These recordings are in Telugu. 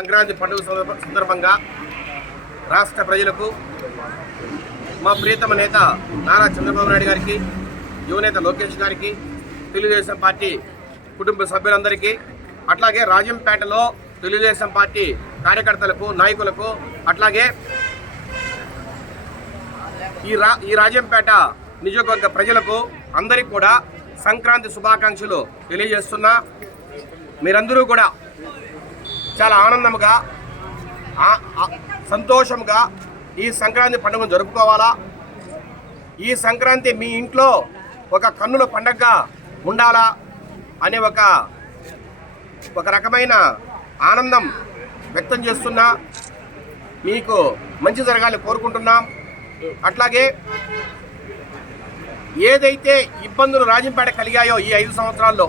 సంక్రాంతి పండుగ సందర్భ- సందర్భంగా రాష్ట్ర ప్రజలకు మా ప్రియతమ నేత నారా చంద్రబాబు నాయుడు గారికి యువనేత లోకేష్ గారికి తెలుగుదేశం పార్టీ కుటుంబ సభ్యులందరికీ అట్లాగే రాజంపేటలో తెలుగుదేశం పార్టీ కార్యకర్తలకు నాయకులకు అట్లాగే ఈ రా ఈ రాజంపేట నియోజకవర్గ ప్రజలకు అందరికీ కూడా సంక్రాంతి శుభాకాంక్షలు తెలియజేస్తున్నా. మీరందరూ కూడా చాలా ఆనందముగా సంతోషంగా ఈ సంక్రాంతి పండుగను జరుపుకోవాలా? ఈ సంక్రాంతి మీ ఇంట్లో ఒక కన్నుల పండగగా ఉండాలా? అనే ఒక ఒక రకమైన ఆనందం వ్యక్తం చేస్తున్నా. మీకు మంచి జరగాలని కోరుకుంటున్నాం. అట్లాగే ఏదైతే ఇబ్బందులు రాజంపేట కలిగాయో ఈ ఐదు సంవత్సరాల్లో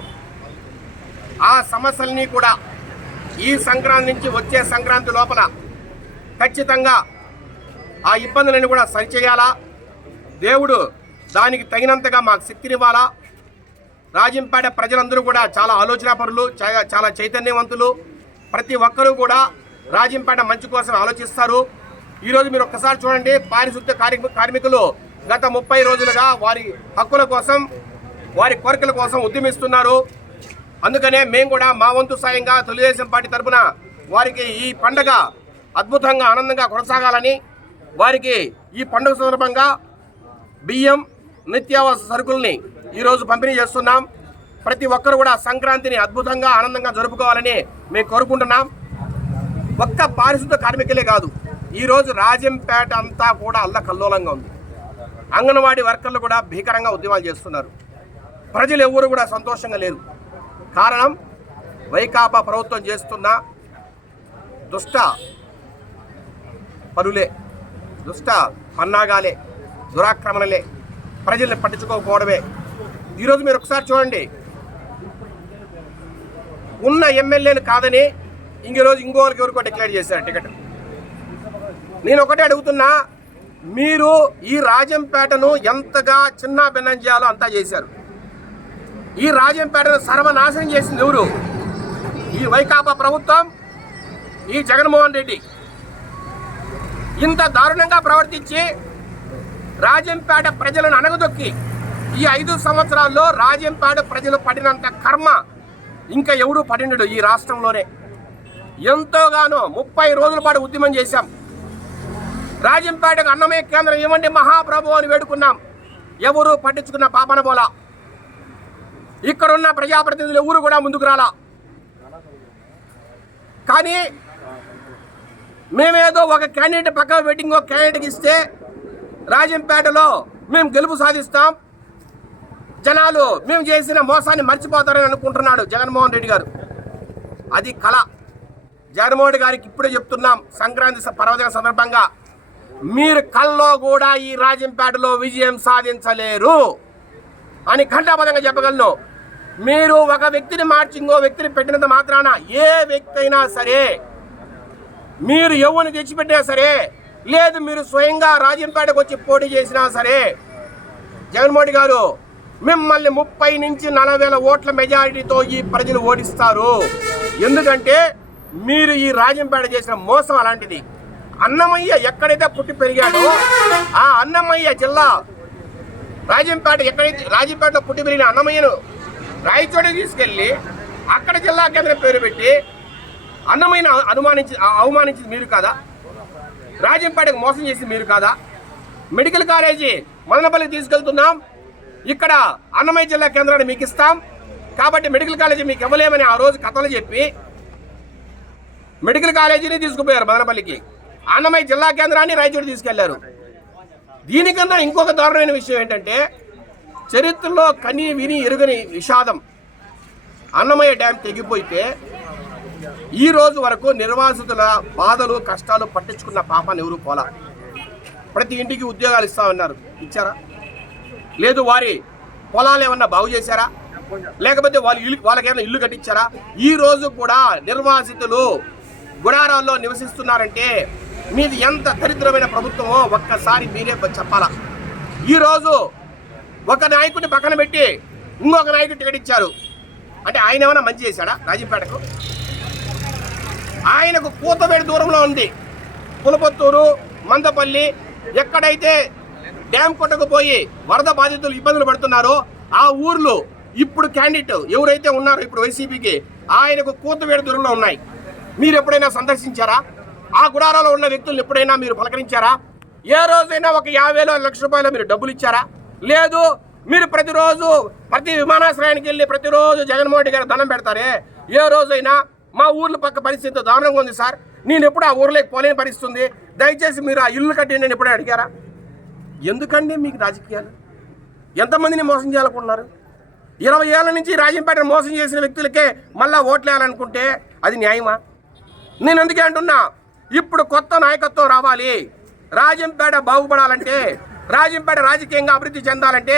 ఆ సమస్యల్ని కూడా ఈ సంక్రాంతి నుంచి వచ్చే సంక్రాంతి లోపల ఖచ్చితంగా ఆ ఇబ్బందులను కూడా సరిచేయాలా? దేవుడు దానికి తగినంతగా మాకు శక్తినివ్వాలా? రాజంపేట ప్రజలందరూ కూడా చాలా ఆలోచనాపరులు చాలా చైతన్యవంతులు. ప్రతి ఒక్కరూ కూడా రాజంపేట మంచి కోసం ఆలోచిస్తారు. ఈరోజు మీరు ఒక్కసారి చూడండి పారిశుద్ధ్య కార్మికులు గత ముప్పై రోజులుగా వారి హక్కుల కోసం వారి కోరికల కోసం ఉద్యమిస్తున్నారు. అందుకనే మేము కూడా మా వంతు సాయంగా తెలుగుదేశం పార్టీ తరపున వారికి ఈ పండగ అద్భుతంగా ఆనందంగా కొనసాగాలని వారికి ఈ పండుగ సందర్భంగా బియ్యం నిత్యావసర సరుకుల్ని ఈరోజు పంపిణీ చేస్తున్నాం. ప్రతి ఒక్కరు కూడా సంక్రాంతిని అద్భుతంగా ఆనందంగా జరుపుకోవాలని మేము కోరుకుంటున్నాం. ఒక్క పారిశుద్ధ కార్మికులే కాదు ఈరోజు రాజంపేట అంతా కూడా అల్లకల్లోలంగా ఉంది. అంగన్వాడీ వర్కర్లు కూడా భీకరంగా ఉద్యమాలు చేస్తున్నారు. ప్రజలు ఎవరు కూడా సంతోషంగా లేరు. కారణం వైకాపా ప్రభుత్వం చేస్తున్న దుష్ట పనులే దుష్ట పన్నాగాలే దురాక్రమణలే ప్రజల్ని పట్టించుకోకపోవడమే. ఈరోజు మీరు ఒకసారి చూడండి. ఉన్న ఎమ్మెల్యేలు కాదని ఇంకరోజు ఇంకోళ్ళకి ఎవరికో డిక్లేర్ చేశారు టికెట్. నేను ఒకటే అడుగుతున్నా మీరు ఈ రాజంపేటను ఎంతగా చిన్న భిన్నం చేయాలో అంతా చేశారు. ఈ రాజంపేటను సర్వనాశనం చేసింది ఎవరు? ఈ వైకాపా ప్రభుత్వం ఈ జగన్మోహన్ రెడ్డి. ఇంత దారుణంగా ప్రవర్తించి రాజంపేట ప్రజలను అనగదొక్కి ఈ ఐదు సంవత్సరాల్లో రాజంపేట ప్రజలు పడినంత కర్మ ఇంకా ఎవడు పడినడు ఈ రాష్ట్రంలోనే. ఎంతోగానో ముప్పై రోజుల పాటు ఉద్యమం చేశాం. రాజంపేటకు అన్నమయ్య కేంద్రం ఇవ్వండి మహాప్రభు అని వేడుకున్నాం. ఎవరూ పట్టించుకున్న పాపన బోలా. ఇక్కడున్న ప్రజాప్రతినిధులు ఎవరు కూడా ముందుకు రాలా. కానీ మేమేదో ఒక క్యాండిడేట్ పక్క పెట్టి ఇంకో క్యాండిడేట్కి ఇస్తే రాజంపేటలో మేము గెలుపు సాధిస్తాం. జనాలు మేము చేసిన మోసాన్ని మర్చిపోతారని అనుకుంటున్నాడు జగన్మోహన్ రెడ్డి గారు. అది కళ. జగన్మోహన్ రెడ్డి గారికి ఇప్పుడే చెప్తున్నాం సంక్రాంతి పర్వదిన సందర్భంగా మీరు కల్లో కూడా ఈ రాజంపేటలో విజయం సాధించలేరు అని ఘంటాపదంగా చెప్పగలను. మీరు ఒక వ్యక్తిని మార్చి ఇంకో వ్యక్తిని పెట్టినంత మాత్రాన ఏ వ్యక్తి అయినా సరే మీరు ఎవరిని తెచ్చిపెట్టినా సరే లేదు మీరు స్వయంగా రాజంపేటకు వచ్చి పోటీ చేసినా సరే జగన్మోహన్ గారు మిమ్మల్ని ముప్పై నుంచి నలభై వేల ఓట్ల మెజారిటీతో ఈ ప్రజలు ఓడిస్తారు. ఎందుకంటే మీరు ఈ రాజంపేట చేసిన మోసం అలాంటిది. అన్నమయ్య ఎక్కడైతే పుట్టి పెరిగాడో ఆ అన్నమయ్య జిల్లా రాజంపేట ఎక్కడైతే రాజంపేటలో పుట్టి పెరిగిన అన్నమయ్యను రాయచోటికి తీసుకెళ్ళి అక్కడ జిల్లా కేంద్రం పేరు పెట్టి అన్నమైన అనుమానించి అవమానించింది మీరు కాదా? రాజంపేటకు మోసం చేసి మీరు కాదా? మెడికల్ కాలేజీ మదనపల్లికి తీసుకెళ్తున్నాం. ఇక్కడ అన్నమయ్య జిల్లా కేంద్రాన్ని మీకు ఇస్తాం. కాబట్టి మెడికల్ కాలేజీ మీకు ఇవ్వలేమని ఆ రోజు కథలు చెప్పి మెడికల్ కాలేజీని తీసుకుపోయారు మదనపల్లికి. అన్నమయ్య జిల్లా కేంద్రాన్ని రాయచోడి తీసుకెళ్ళారు. దీనికన్నా ఇంకొక దారుణమైన విషయం ఏంటంటే చరిత్రలో కని విని ఎరుగని విషాదం అన్నమయ్య డ్యామ్ తెగిపోయితే ఈ రోజు వరకు నిర్వాసితుల బాధలు కష్టాలు పట్టించుకున్న పాపాన్ని ఎవరు పోలా? ప్రతి ఇంటికి ఉద్యోగాలు ఇస్తామన్నారు ఇచ్చారా? లేదు వారి పొలాలు ఏమన్నా బాగు చేశారా? లేకపోతే వాళ్ళు ఇల్లు వాళ్ళకేమైనా ఇల్లు కట్టించారా? ఈ రోజు కూడా నిర్వాసితులు గుడారాల్లో నివసిస్తున్నారంటే మీది ఎంత దరిద్రమైన ప్రభుత్వమో ఒక్కసారి మీరే చెప్పాలా? ఈరోజు ఒక నాయకుడిని పక్కన పెట్టి ఇంకొక నాయకుడు టికెట్ ఇచ్చారు. అంటే ఆయన ఏమైనా మంచి చేశాడా? రాజంపేటకు? ఆయనకు కూతవేడి దూరంలో ఉంది. పులపత్తూరు మందపల్లి ఎక్కడైతే డ్యామ్ కొట్టకపోయి వరద బాధితులు ఇబ్బందులు పడుతున్నారో ఆ ఊర్లో ఇప్పుడు క్యాండిడేట్ ఎవరైతే ఉన్నారో ఇప్పుడు వైసీపీకి ఆయనకు కూతవేడి దూరంలో ఉన్నాయి. మీరు ఎప్పుడైనా సందర్శించారా? ఆ గుడారాలో ఉన్న వ్యక్తులను ఎప్పుడైనా మీరు పలకరించారా? ఏ రోజైనా ఒక యాభై వేల లక్ష రూపాయలు మీరు డబ్బులు ఇచ్చారా? లేదు మీరు ప్రతిరోజు ప్రతి విమానాశ్రయానికి వెళ్ళి ప్రతిరోజు జగన్మోహన్ రెడ్డి గారు దండం పెడతారే? ఏ రోజైనా మా ఊర్ల పక్క పరిస్థితి దారుణంగా ఉంది సార్. నేను ఎప్పుడు ఆ ఊర్లోకి పోలేని పరిస్థితి ఉంది దయచేసి మీరు ఆ ఇల్లు కట్టి నేను ఎప్పుడైనా అడిగారా? ఎందుకండి మీకు రాజకీయాలు? ఎంతమందిని మోసం చేయాలనుకుంటున్నారు? ఇరవై ఏళ్ళ నుంచి రాజంపేటను మోసం చేసిన వ్యక్తులకే మళ్ళా ఓట్లేయాలనుకుంటే అది న్యాయమా? నేను అందుకే అంటున్నా ఇప్పుడు కొత్త నాయకత్వం రావాలి. రాజంపేట బాగుపడాలంటే రాజంపేట రాజకీయంగా అభివృద్ధి చెందాలంటే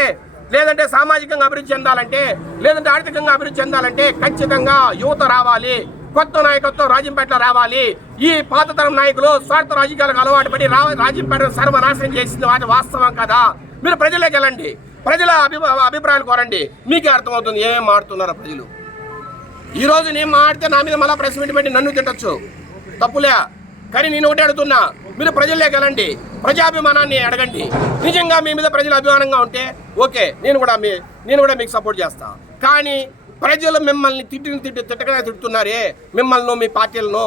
లేదంటే సామాజికంగా అభివృద్ధి చెందాలంటే లేదంటే ఆర్థికంగా అభివృద్ధి చెందాలంటే ఖచ్చితంగా యువత రావాలి. కొత్త నాయకత్వం రాజంపేటలో రావాలి. ఈ పాత తరం నాయకులు స్వార్థ రాజకీయాలకు అలవాటు పడి రా రాజంపేటను సర్వనాశనం చేసింది వాటి వాస్తవం కదా. మీరు ప్రజలకు వెళ్ళండి. ప్రజల అభి అభిప్రాయాలు కోరండి. మీకే అర్థమవుతుంది ఏమేమి మాడుతున్నారో ప్రజలు. ఈరోజు నేను మాడితే నా మీద మళ్ళీ ప్రెస్ మీట్ పెట్టి నన్ను తింటచ్చు తప్పులే. కానీ నేను ఒకటి అడుగుతున్నా. మీరు ప్రజల్లోకి వెళ్ళండి. ప్రజాభిమానాన్ని అడగండి. నిజంగా మీ మీద ప్రజలు అభిమానంగా ఉంటే ఓకే నేను కూడా మీ నేను కూడా మీకు సపోర్ట్ చేస్తా. కానీ ప్రజలు మిమ్మల్ని తిట్టిన తిట్టి తిట్టకనే తిడుతున్నారే మిమ్మల్ని మీ పార్టీలను.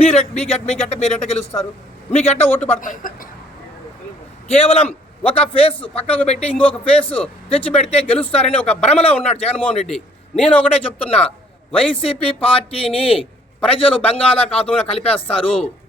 మీరు మీకెట్ మీకెట్ట మీరెట్ట గెలుస్తారు? మీకెట్ట ఓటు పడతాయి? కేవలం ఒక ఫేస్ పక్కకు పెట్టి ఇంకొక ఫేస్ తెచ్చి పెడితే గెలుస్తారని ఒక భ్రమలో ఉన్నాడు జగన్మోహన్ రెడ్డి. నేను ఒకటే చెప్తున్నా వైసీపీ పార్టీని ప్రజలు బంగాళాఖాతంలో కలిపేస్తారు.